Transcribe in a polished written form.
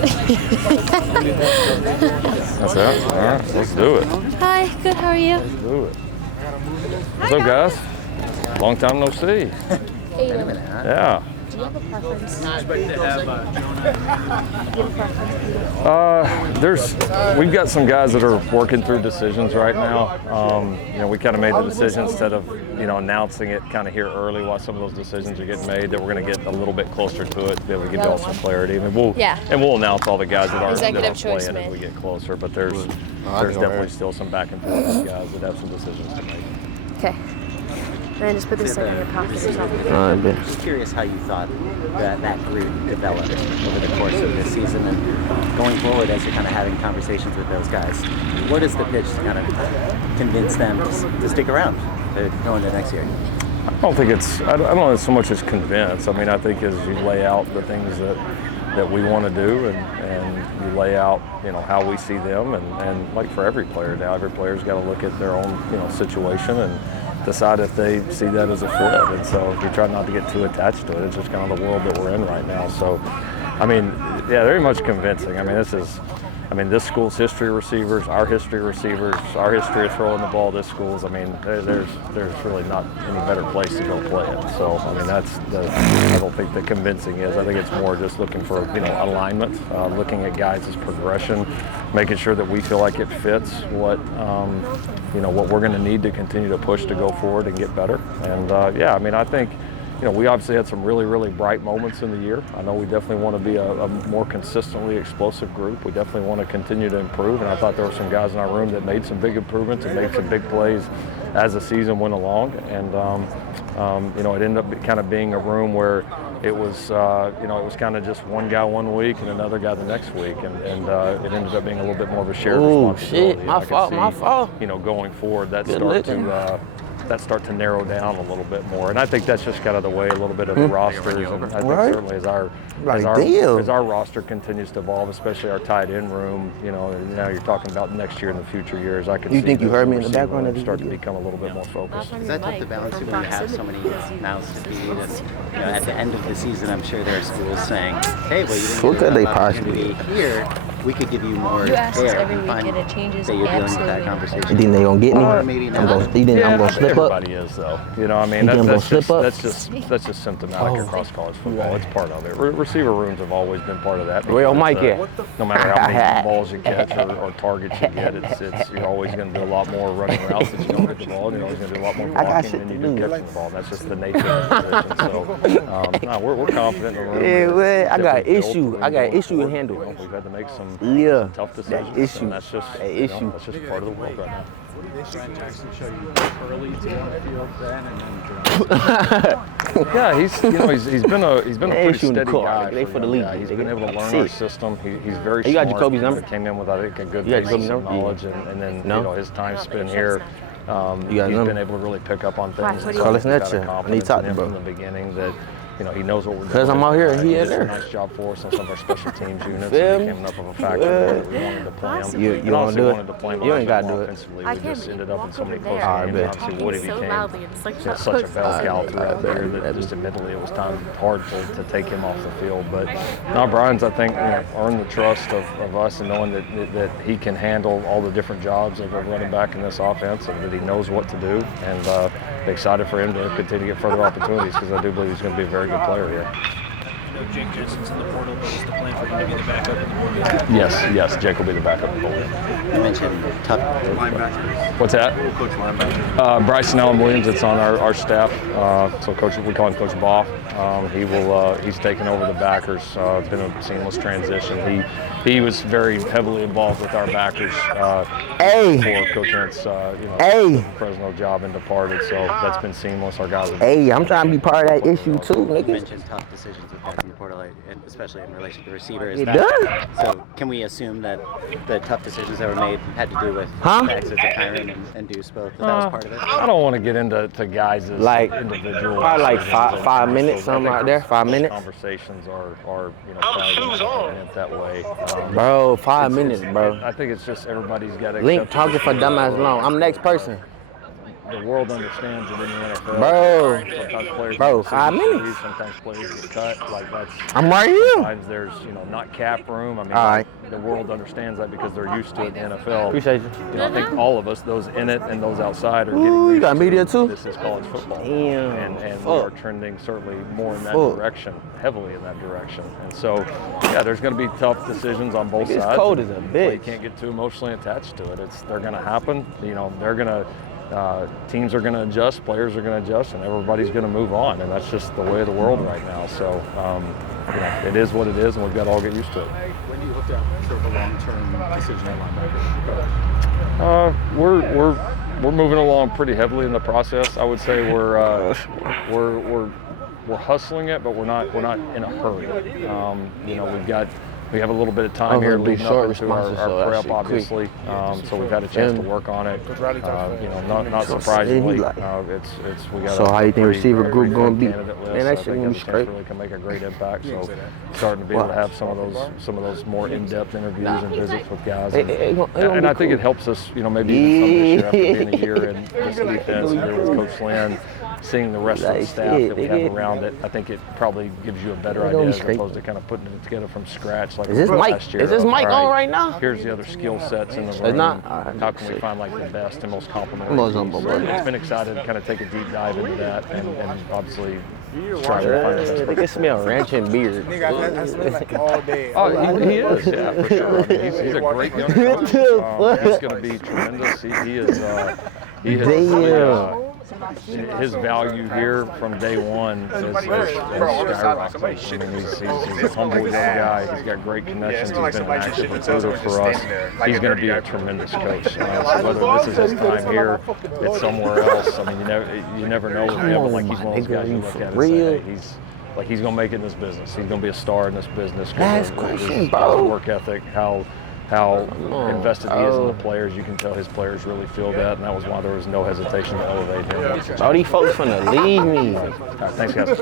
That's it? All right, let's do it. Hi, good, how are you? Let's do it. What's up, guys? Long time no see. Wait a minute, huh? Yeah. Do you have a preference? We've got some guys that are working through decisions right now. We kind of made the decision instead of, announcing it kind of here early while some of those decisions are getting made, that we're going to get a little bit closer to it to be able to give you all some clarity. And we'll announce all the guys that are playing as we get closer. But there's definitely still some back and forth with guys that have some decisions to make. Okay. And then just put this in your pocket or something. I'm just curious how you thought that group developed over the course of this season and going forward as you're kind of having conversations with those guys. What is the pitch to kind of convince them to stick around to go into next year? I don't know so much as convince. I mean, I think as you lay out the things that we want to do and you lay out, how we see them and like for every player now, every player's got to look at their own, situation and decide if they see that as a fit. And so we try not to get too attached to it. It's just kind of the world that we're in right now. So, very much convincing. This school's history of receivers, our history of throwing the ball. This school's, there's really not any better place to go play it. So, I don't think the convincing is. I think it's more just looking for, alignment, looking at guys' progression, making sure that we feel like it fits what we're going to need to continue to push to go forward and get better. And I think, we obviously had some really, really bright moments in the year. I know we definitely want to be a more consistently explosive group. We definitely want to continue to improve. And I thought there were some guys in our room that made some big improvements and made some big plays as the season went along. And, it ended up kind of being a room where it was, it was kind of just one guy one week and another guy the next week. And it ended up being a little bit more of a shared responsibility. Shit, my fault. Going forward, that start to narrow down a little bit more. And I think that's just kind of the way a little bit of the rosters. And I think certainly as our roster continues to evolve, especially our tight end room, now you're talking about next year and the future years. I can see think you heard me in the background of start to become a little bit more focused. Is that tough to balance when you have so many mouths to feed? And, at the end of the season, I'm sure there are schools saying, hey, well, you didn't get an opportunity here. We could give you more You ask us air. every week and it changes that you're dealing with that absolutely. conversation. You think they gonna get me? Or maybe not. I'm gonna slip up. Everybody is though. That's just symptomatic across college football. It's part of it. Receiver rooms have always been part of that. Where Mike at? No matter how many balls you catch or targets you get, you're always going to do a lot more running routes that you don't get the ball, and you're always going to do a lot more blocking than you do catching the ball. That's just the nature of the position. So we're confident in the room. Yeah, well, I got Definitely issue. built I got to issue to handle. We've had to make some tough that decisions. issue. And that's just that's just part of the world right now. Brian Jackson show you early to the field then and then Yeah, he's been a pretty issue in the steady car. guy. They for the league. He's been able to learn See our it. system. He's very You got smart. Jacoby's number? Came in with I think a good You got basis Jacoby's of number? knowledge, and then No? his time spent here. got He's his number? been able to really pick up on things. Right, Carlos He's got a Netcher. I confidence need to talk to in him bro. from the beginning that he knows what we're doing. 'Cause I'm out here and he did is there. a nice job for us on some of our special teams units. Feel He me? became enough of a factor that we wanted to play him. You And wanna honestly do it? wanted to play him a You little ain't bit gotta more do it. offensively. I We just can't ended up in walk so many over close there. Alright, games. bet. Obviously, Woody so became loudly, it's like such a bell Alright, cow throughout the year that just admittedly it was hard to take him off the field. But now Brian's, I think, earned the trust of us and knowing that he can handle all the different jobs of a running back in this offense and that he knows what to do. And excited for him to continue to get further opportunities because I do believe he's going to be a very good player here. Jake Jensen's in the portal, but is the plan for him to be the backup in the morning? Yes, Jake will be the backup. You mentioned tough. What's that? Coach linebacker. Bryson Allen Williams, it's on our staff. So we call him Coach Boff. He's taken over the backers. It's been a seamless transition. He was very heavily involved with our backers before Coach Hentz, Fresno job and departed. So that's been seamless. Our guys. Hey, I'm trying to be part of that issue too, You nigga. mentioned tough decisions with that in the portal, and especially in relation to receivers. You done? So can we assume that the tough decisions that were made had to do with Huh? the exits of Kyron and Deuce both? That was part of it. I don't want to get into guys as Like, individuals. probably like five minutes, So something I like think that. 5 those minutes. Conversations are probably that way. Bro, 5 minutes, bro. I think it's just everybody's got to. Link talking for dumbass long. I'm next person. the world understands that in the NFL, Bro. sometimes players Bro, make 5 decisions to minutes. leave, sometimes players get cut. Like that's I'm right here. sometimes there's not cap room. I mean, All right. the world understands that because they're used to it in the NFL. Appreciate you. I think all of us, those in it and those outside, are Ooh, getting you used got to media too? This is college football, Damn. and we Fuck. are trending certainly more in that Fuck. direction, heavily in that direction. And so, yeah, there's going to be tough decisions on both It's sides. cold and, as a well, bitch. You can't get too emotionally attached to it. They're going to happen. They're going to. Teams are going to adjust, players are going to adjust, and everybody's going to move on, and that's just the way of the world right now. So, it is what it is, and we've got to all get used to it. When you looked at sort of a long-term decision at linebacker? We're moving along pretty heavily in the process. I would say we're hustling it, but we're not in a hurry. We have a little bit of time I'm here gonna be leading up short into our responses, so that prep, shit quick. obviously. So we've had a chance to And- work on it. Not So, surprisingly, yeah, it's we got. So how you think receiver group gonna be? Man, Man, that shit gonna be straight. Really can make a great impact. So starting to be able to have some of those more in-depth interviews and visits with guys. And I think it helps us, maybe even some this year after being a year in this defense, here with Coach Lynn, seeing the rest of the staff that we have around it. I think it probably gives you a better idea as opposed to kind of putting it together from scratch like Is this mic? last year. Is this mic All on right now? Here's the other skill sets in the room. not? How can we find like the best and most complementary? I'm on piece? board. It's been excited to kind of take a deep dive into that and obviously try to find the best. They can smell ranch and beard. I smell like all day. Oh, he is, yeah, for sure. I mean, he's a great young coach. He's going to be tremendous. He has really, his value here from day one is skyrocketed. I mean, he's a humble young guy. He's got great connections. He's been an active recruiter for us. He's going to be a tremendous coach. So whether this is his time here, it's somewhere else. I mean, you never know with him. But like he's one of those guys you look at and say, hey, he's going to make it in this business. He's going to be a star in this business. Last question, bro. Work ethic, how invested he is in the players. You can tell his players really feel that, and that was why there was no hesitation to elevate him. All these folks finna leave me. All right, thanks, guys.